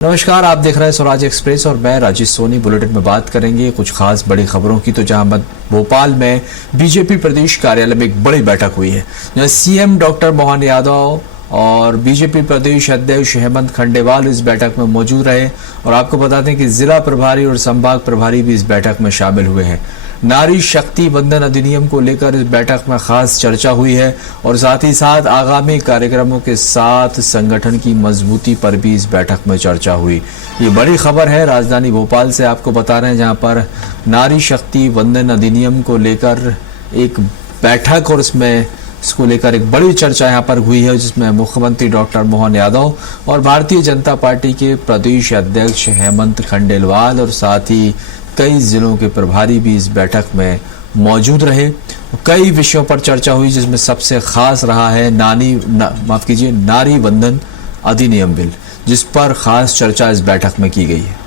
नमस्कार, आप देख रहे हैं स्वराज एक्सप्रेस और मैं राजेश सोनी। बुलेटिन में बात करेंगे कुछ खास बड़ी खबरों की। तो जहां भोपाल में बीजेपी प्रदेश कार्यालय में एक बड़ी बैठक हुई है, जहां सीएम डॉक्टर मोहन यादव और बीजेपी प्रदेश अध्यक्ष हेमंत खंडेवाल इस बैठक में मौजूद रहे। और आपको बता दें कि जिला प्रभारी और संभाग प्रभारी भी इस बैठक में शामिल हुए हैं। नारी शक्ति वंदन अधिनियम को लेकर इस बैठक में खास चर्चा हुई है और साथ ही साथ आगामी कार्यक्रमों के साथ संगठन की मजबूती पर भी इस बैठक में चर्चा हुई। ये बड़ी खबर है राजधानी भोपाल से, आपको बता रहे हैं, जहां पर नारी शक्ति वंदन अधिनियम को लेकर एक बैठक और इसको लेकर एक बड़ी चर्चा यहां पर हुई है, जिसमें मुख्यमंत्री डॉक्टर मोहन यादव और भारतीय जनता पार्टी के प्रदेश अध्यक्ष हेमंत खंडेलवाल और साथ ही कई जिलों के प्रभारी भी इस बैठक में मौजूद रहे। कई विषयों पर चर्चा हुई, जिसमें सबसे खास रहा है नारी वंदन अधिनियम बिल, जिस पर खास चर्चा इस बैठक में की गई है।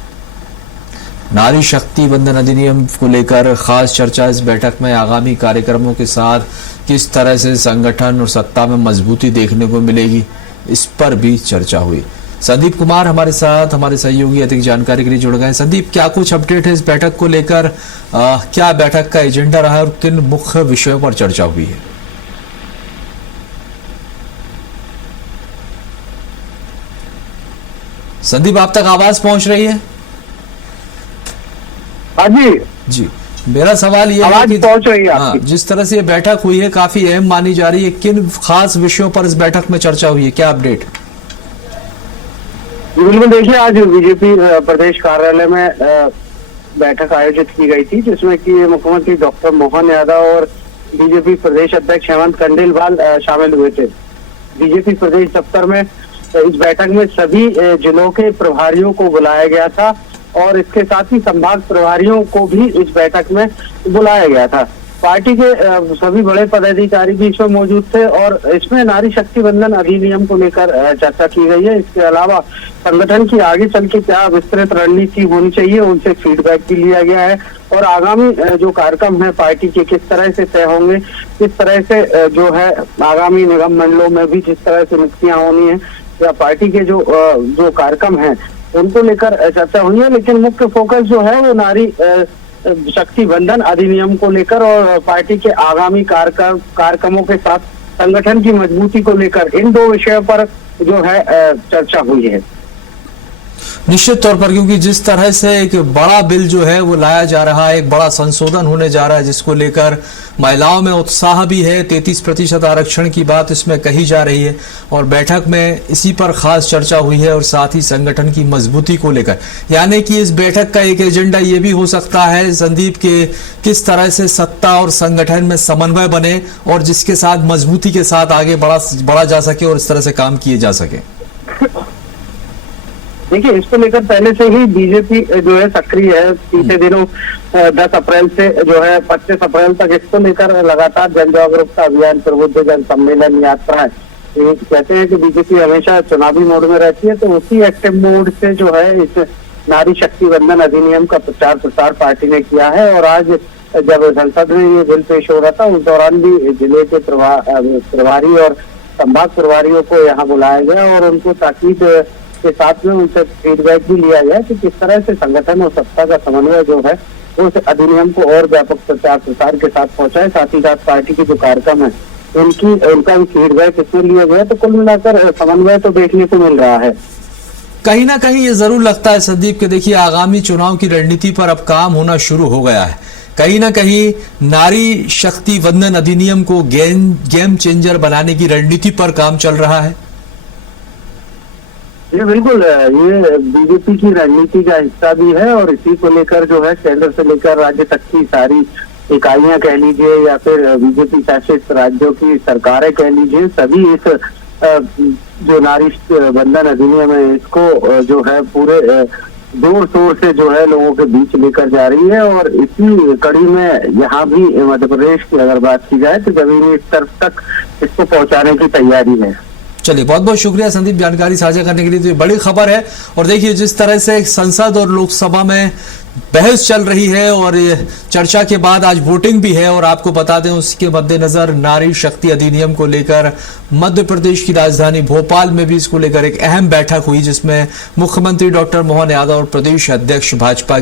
नारी शक्ति वंदन अधिनियम को लेकर खास चर्चा इस बैठक में आगामी कार्यक्रमों के साथ किस तरह से संगठन और सत्ता में मजबूती देखने को मिलेगी, इस पर भी चर्चा हुई। संदीप कुमार हमारे साथ, हमारे सहयोगी, अधिक जानकारी के लिए जुड़ गए। संदीप, क्या कुछ अपडेट है इस बैठक को लेकर? क्या बैठक का एजेंडा रहा और किन मुख्य विषयों पर चर्चा हुई है? संदीप, आप तक आवाज पहुंच रही है? हाँ जी, मेरा सवाल ये है कि पहुंच रही है। हाँ, जिस तरह से ये बैठक हुई है काफी अहम मानी जा रही है, किन खास विषयों पर इस बैठक में चर्चा हुई है, क्या अपडेट? बिल्कुल, देखिए, आज बीजेपी प्रदेश कार्यालय में बैठक आयोजित की गई थी, जिसमें कि मुख्यमंत्री डॉक्टर मोहन यादव और बीजेपी प्रदेश अध्यक्ष हेमंत खंडेलवाल शामिल हुए थे। बीजेपी प्रदेश दफ्तर में इस बैठक में सभी जिलों के प्रभारियों को बुलाया गया था और इसके साथ ही संभाग प्रभारियों को भी इस बैठक में बुलाया गया था। पार्टी के सभी बड़े पदाधिकारी भी इसमें मौजूद थे और इसमें नारी शक्ति वंदन अधिनियम को लेकर चर्चा की गई है। इसके अलावा संगठन की आगे चल के क्या विस्तृत रणनीति होनी चाहिए, उनसे फीडबैक भी लिया गया है और आगामी जो कार्यक्रम है पार्टी के किस तरह से तय होंगे, किस तरह से जो है आगामी निगम मंडलों में भी जिस तरह से नियुक्तियां होनी है या पार्टी के जो कार्यक्रम है उनको लेकर चर्चा हुई है। लेकिन मुख्य फोकस जो है वो नारी शक्ति वंदन अधिनियम को लेकर और पार्टी के आगामी कार्यक्रमों के साथ संगठन की मजबूती को लेकर, इन दो विषयों पर जो है चर्चा हुई है। निश्चित तौर पर, क्योंकि जिस तरह से एक बड़ा बिल जो है वो लाया जा रहा है, एक बड़ा संशोधन होने जा रहा है, जिसको लेकर महिलाओं में उत्साह भी है। 33% आरक्षण की बात इसमें कही जा रही है और बैठक में इसी पर खास चर्चा हुई है और साथ ही संगठन की मजबूती को लेकर, यानी कि इस बैठक का एक एजेंडा ये भी हो सकता है संदीप के किस तरह से सत्ता और संगठन में समन्वय बने और जिसके साथ मजबूती के साथ आगे बढ़ा जा सके और इस तरह से काम किए जा सके। देखिए, इसको लेकर पहले से ही बीजेपी जो है सक्रिय है। पिछले दिनों 10 अप्रैल से जो है 25 अप्रैल तक इसको लेकर लगातार जन जागरूकता अभियान, प्रबुद्ध जन सम्मेलन, यात्राएं। कहते हैं कि बीजेपी हमेशा चुनावी मोड में रहती है, तो उसी एक्टिव मोड से जो है इस नारी शक्ति वंदन अधिनियम का प्रचार प्रसार पार्टी ने किया है। और आज जब संसद में ये बिल पेश हो रहा था, उस दौरान भी जिले के प्रभारी और संभाग प्रभारियों को यहाँ बुलाया गया और उनको ताकीद के साथ में उनसे फीडबैक भी लिया गया कि किस तरह से संगठन और सत्ता का समन्वय जो है वो उस अधिनियम को और व्यापक प्रचार प्रसार के साथ पहुंचाए। साथ ही साथ पार्टी के जो कार्यक्रम है उनका भी फीडबैक इसमें लिया गया। तो कुल मिलाकर समन्वय तो देखने को मिल रहा है। कहीं ना कहीं ये जरूर लगता है संदीप के, देखिए, आगामी चुनाव की रणनीति पर अब काम होना शुरू हो गया है। कहीं ना कहीं नारी शक्ति वंदन अधिनियम को गेम चेंजर बनाने की रणनीति पर काम चल रहा है। ये बिल्कुल, ये बीजेपी की रणनीति का हिस्सा भी है और इसी को लेकर जो है केंद्र से लेकर राज्य तक की सारी इकाइयां कह लीजिए या फिर बीजेपी शासित राज्यों की सरकारें कह लीजिए, सभी इस जो नारी वंदन अधिनियम है इसको जो है पूरे जोर शोर से जो है लोगों के बीच लेकर जा रही है। और इसी कड़ी में यहाँ भी मध्य प्रदेश की अगर बात की जाए तो जमीनी स्तर तक इसको पहुंचाने की तैयारी है। चलिए, बहुत बहुत शुक्रिया संदीप जानकारी साझा करने के लिए। तो ये बड़ी खबर है और देखिए जिस तरह से संसद और लोकसभा में बहस चल रही है और ये चर्चा के बाद आज वोटिंग भी है, और आपको बता दें उसके मद्देनजर नारी शक्ति अधिनियम को लेकर मध्य प्रदेश की राजधानी भोपाल में भी इसको लेकर एक अहम बैठक हुई, जिसमें मुख्यमंत्री डॉक्टर मोहन यादव और प्रदेश अध्यक्ष भाजपा